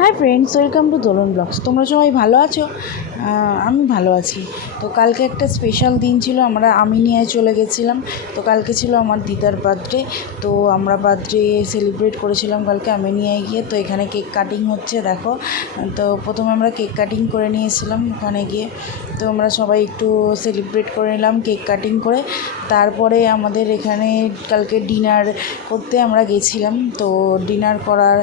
High friends, welcome to Dolan blogs. তোমরা সবাই ভালো আছো? আমি ভালো আছি। তো কালকে একটা স্পেশাল দিন ছিল, আমরা আমিনিয়ায় চলে গেছিলাম। তো কালকে ছিল আমার দিদার বার্থডে। তো আমরা বার্থডে সেলিব্রেট করেছিলাম কালকে আমিনিয়ায় গিয়ে। তো এখানে কেক কাটিং হচ্ছে, দেখো। তো প্রথমে আমরা কেক কাটিং করে নিয়েছিলাম ওখানে গিয়ে। তো আমরা সবাই একটু সেলিব্রেট করে নিলাম কেক কাটিং করে। তারপরে আমাদের এখানে কালকে ডিনার করতে আমরা গেছিলাম। তো ডিনার করার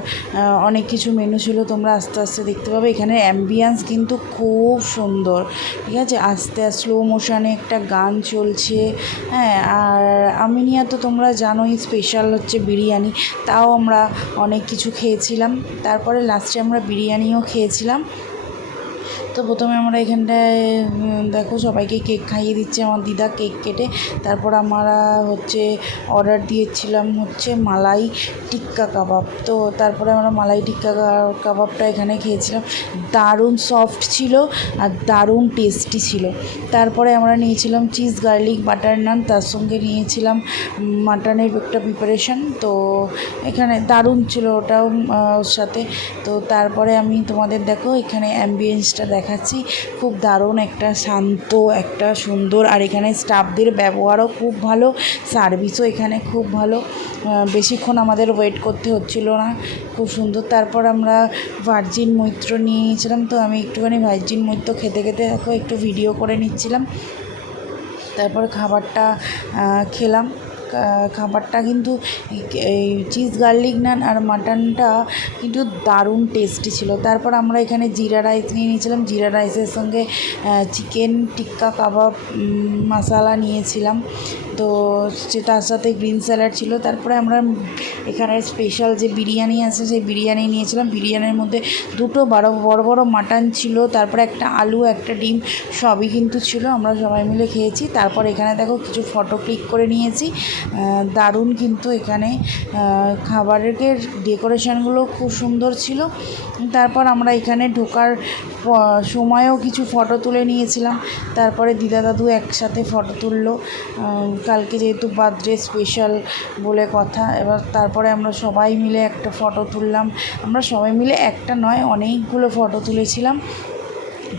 অনেক কিছু মেনু ছিল, তোমরা আস্তে আস্তে দেখতে পাবে। এখানে অ্যাম্বিয়েন্স কিন্তু খুব সুন্দর, ঠিক আছে। আস্তে স্লো মোশনে একটা গান চলছে, হ্যাঁ। আর আমিনিয়া তো তোমরা জানোই স্পেশাল হচ্ছে বিরিয়ানি, তাও আমরা অনেক কিছু খেয়েছিলাম। তারপরে লাস্টে আমরা বিরিয়ানিও খেয়েছিলাম। তো প্রথমে আমরা এখানটায় দেখো সবাইকে কেক খাইয়ে দিচ্ছে আমার দিদা কেক কেটে। তারপর আমরা হচ্ছে অর্ডার দিয়েছিলাম হচ্ছে মালাই টিক্কা কাবাব। তো তারপরে আমরা মালাই টিক্কা কাবাবটা এখানে খেয়েছিলাম, দারুণ সফট ছিল আর দারুণ টেস্টি ছিল। তারপরে আমরা নিয়েছিলাম চিজ গার্লিক বাটার নান, তার সঙ্গে নিয়েছিলাম মাটনের একটা প্রিপারেশন। তো এখানে দারুণ ছিল ওটাও ওর সাথে। তো তারপরে আমি তোমাদের দেখো এখানে অ্যাম্বিয়েন্সটা দেখাচ্ছি, খুব দারুণ একটা শান্ত একটা সুন্দর। আর এখানে স্টাফদের ব্যবহারও খুব ভালো, সার্ভিসও এখানে খুব ভালো, বেশিক্ষণ আমাদের ওয়েট করতে হচ্ছিল না, খুব সুন্দর। তারপর আমরা ভার্জিন মৈত্র নিয়ে নিয়েছিলাম। তো আমি একটুখানি ভার্জিন মৈত্র খেতে খেতে দেখো একটু ভিডিও করে নিচ্ছিলাম। তারপর খাবারটা খেলাম। খাবারটা কিন্তু এই চিজ গার্লিক নান আর মাটনটা কিন্তু দারুণ টেস্টি ছিল। তারপর আমরা এখানে জিরা রাইস নিয়ে নিয়েছিলাম, জিরা রাইসের সঙ্গে চিকেন টিক্কা কাবাব মশালা নিয়েছিলাম। তো তার সাথে গ্রিন স্যালাড ছিল। তারপরে আমরা এখানে স্পেশাল যে বিরিয়ানি আছে সেই বিরিয়ানি নিয়েছিলাম। বিরিয়ানির মধ্যে দুটো বড় বড় মাটন ছিল, তারপরে একটা আলু একটা ডিম সবই কিন্তু ছিল, আমরা সবাই মিলে খেয়েছি। তারপর এখানে দেখো কিছু ফটো ক্লিক করে নিয়েছি, দারুণ কিন্তু এখানে খাবারের ডেকোরেশনগুলো খুব সুন্দর ছিল। তারপর আমরা এখানে ঢোকার সময়ও কিছু ফটো তুলে নিয়েছিলাম। তারপরে দিদা দাদু একসাথে ফটো তুললো, কালকে যেহেতু বার্থডে স্পেশাল বলে কথা। এবার তারপরে আমরা সবাই মিলে একটা ফটো তুললাম। আমরা সবাই মিলে একটা নয় অনেকগুলো ফটো তুলেছিলাম,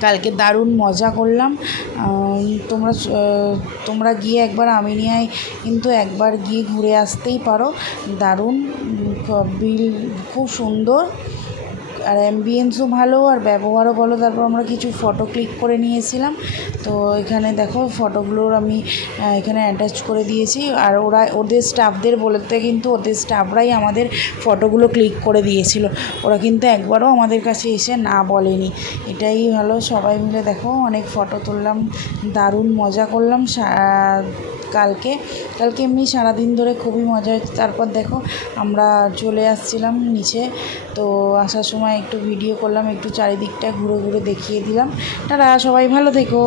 কালকে দারুণ মজা করলাম। তোমরা গিয়ে একবার আমিনিয়ায় কিন্তু একবার গিয়ে ঘুরে আসতেই পারো, দারুণ বিল খুব সুন্দর আর অ্যাম্বিয়েন্সও ভালো আর ব্যবহারও ভালো। তারপর আমরা কিছু ফটো ক্লিক করে নিয়েছিলাম। তো এখানে দেখো ফটোগুলোর আমি এখানে অ্যাটাচ করে দিয়েছি। আর ওদের স্টাফদের বলতে কিন্তু ওদের স্টাফরাই আমাদের ফটোগুলো ক্লিক করে দিয়েছিল, ওরা কিন্তু একবারও আমাদের কাছে এসে না বলেনি, এটাই ভালো। সবাই মিলে দেখো অনেক ফটো তুললাম, দারুণ মজা করলাম কালকে এমনি সারাদিন ধরে খুবই মজা হয়েছে। তারপর দেখো আমরা চলে আসছিলাম নিচে। তো আসার সময় একটু ভিডিও করলাম, একটু চারিদিকটা ঘুরে ঘুরে দেখিয়ে দিলাম। টাটা, সবাই ভালো থেকো।